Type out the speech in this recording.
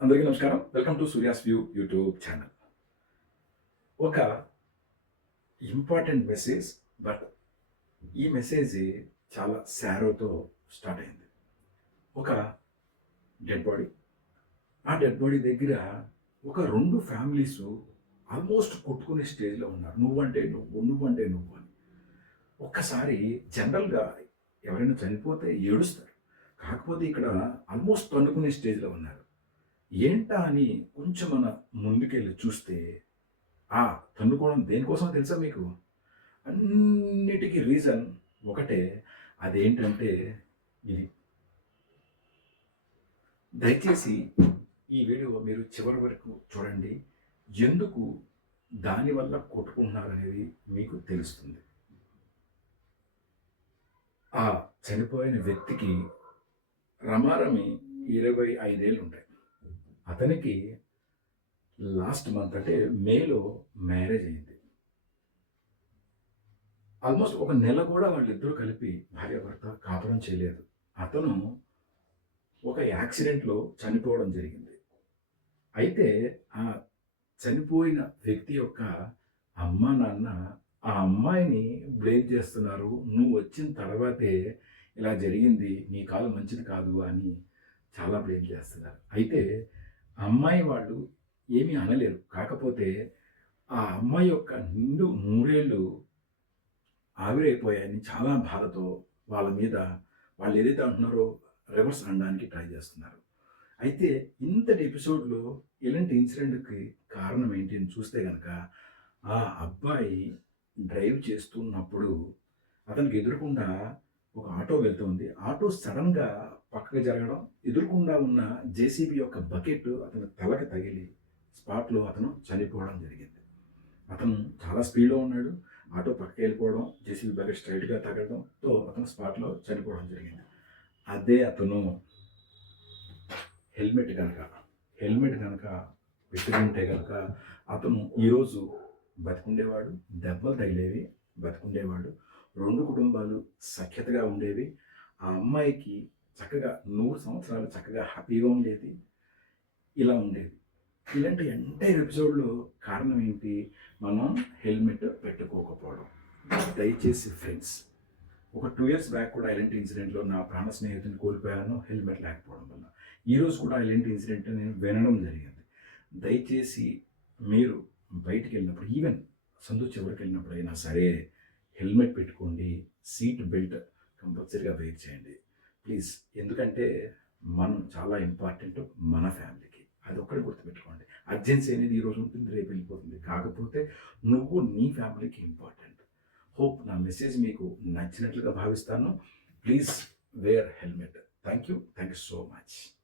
అందరికీ నమస్కారం. Welcome to Surya's view YouTube channel ఒక ఇంపార్టెంట్ మెసేజ్ బట్ ఈ మెసేజ్ చాలా శారోతో స్టార్ట్ అయింది. ఒక డెడ్ బాడీ ఆ డెడ్ బాడీ దగ్గర ఒక రెండు ఫ్యామిలీస్ ఆల్మోస్ట్ కొట్టుకునే స్టేజ్లో ఉన్నారు. నువ్వంటే నువ్వు నువ్వంటే నువ్వు అని. ఒక్కసారి జనరల్గా ఎవరైనా చనిపోతే ఏడుస్తారు. కాకపోతే ఇక్కడ ఆల్మోస్ట్ తన్నుకునే స్టేజ్లో ఉన్నారు. ఏంటా అని కొంచెం మన ముందుకెళ్ళి చూస్తే ఆ తన్నుకోవడం దేనికోసం తెలుసా మీకు? అన్నిటికీ రీజన్ ఒకటే అదేంటంటే ఇది. దయచేసి ఈ వీడియో మీరు చివరి వరకు చూడండి. ఎందుకు దానివల్ల కొట్టుకుంటున్నారనేది మీకు తెలుస్తుంది. ఆ చనిపోయిన వ్యక్తికి రమారమి ఇరవై ఐదేళ్ళు ఉంటాయి. అతనికి లాస్ట్ మంత్ అంటే మేలో మ్యారేజ్ అయింది. ఆల్మోస్ట్ ఒక నెల కూడా వాళ్ళిద్దరూ కలిపి భార్యాభర్త కాపురం చేయలేదు. అతను ఒక యాక్సిడెంట్లో చనిపోవడం జరిగింది. అయితే ఆ చనిపోయిన వ్యక్తి యొక్క అమ్మ నాన్న ఆ అమ్మాయిని బ్లేమ్ చేస్తున్నారు. నువ్వు వచ్చిన తర్వాతే ఇలా జరిగింది. నీ కాలు మంచిది కాదు అని చాలా బ్లేమ్ చేస్తున్నారు. అయితే అమ్మాయి వాళ్ళు ఏమీ అనలేరు. కాకపోతే ఆ అమ్మాయి యొక్క నిండు మూడేళ్ళు ఆవిరైపోయాయని చాలా బాధతో వాళ్ళ మీద వాళ్ళు ఏదైతే అంటున్నారో రివర్స్ అనడానికి ట్రై చేస్తున్నారు. అయితే ఇంతటి ఎపిసోడ్లో ఇలాంటి ఇన్సిడెంట్కి కారణం ఏంటి అని చూస్తే కనుక ఆ అబ్బాయి డ్రైవ్ చేస్తున్నప్పుడు అతనికి ఎదురుకుండా ఒక ఆటో వెళ్తుంది. ఆటో సడన్గా పక్కకు జరగడం ఎదురుకుండా ఉన్న జేసీబీ యొక్క బకెట్ అతని తలకి తగిలి స్పాట్లో అతను చనిపోవడం జరిగింది. అతను చాలా స్పీడ్లో ఉన్నాడు. ఆటో పక్కకి వెళ్ళిపోవడం జేసీబీ బకెట్ స్ట్రైట్గా తగలడంతో అతను స్పాట్లో చనిపోవడం జరిగింది. అదే అతను హెల్మెట్ కనుక హెల్మెట్ కనుక పెట్టుకుంటే కనుక అతను ఈరోజు బతికుండేవాడు. దెబ్బలు తగిలేవి. సఖ్యతగా ఉండేవి ఆ అమ్మాయికి చక్కగా నూరు సంవత్సరాలు చక్కగా హ్యాపీగా ఉండేది. ఇలా ఉండేది. ఇలాంటి ఎంటైర్ ఎపిసోడ్లో కారణం ఏంటి? మనం హెల్మెట్ పెట్టుకోకపోవడం. దయచేసి ఫ్రెండ్స్ ఒక టూ ఇయర్స్ బ్యాక్ కూడా ఇలాంటి ఇన్సిడెంట్లో నా ప్రాణ స్నేహితుని కోల్పోయాను హెల్మెట్ లేకపోవడం వల్ల. ఈరోజు కూడా ఇలాంటి ఇన్సిడెంట్ నేను వినడం జరిగింది. దయచేసి మీరు బయటికి వెళ్ళినప్పుడు ఈవెన్ సందు చివరికి వెళ్ళినప్పుడు అయినా సరే హెల్మెట్ పెట్టుకోండి సీట్ బెల్ట్ కంపల్సరీగా వెయిట్ చేయండి. ప్లీజ్ ఎందుకంటే మనం చాలా ఇంపార్టెంట్ మన ఫ్యామిలీకి. అది ఒక్కటి గుర్తుపెట్టుకోండి. అర్జెన్సీ అనేది ఈరోజు ఉంటుంది రేపు వెళ్ళిపోతుంది. కాకపోతే నువ్వు నీ ఫ్యామిలీకి ఇంపార్టెంట్. హోప్ నా మెసేజ్ మీకు నచ్చినట్లుగా భావిస్తాను. Please wear helmet. Thank you thank you so much.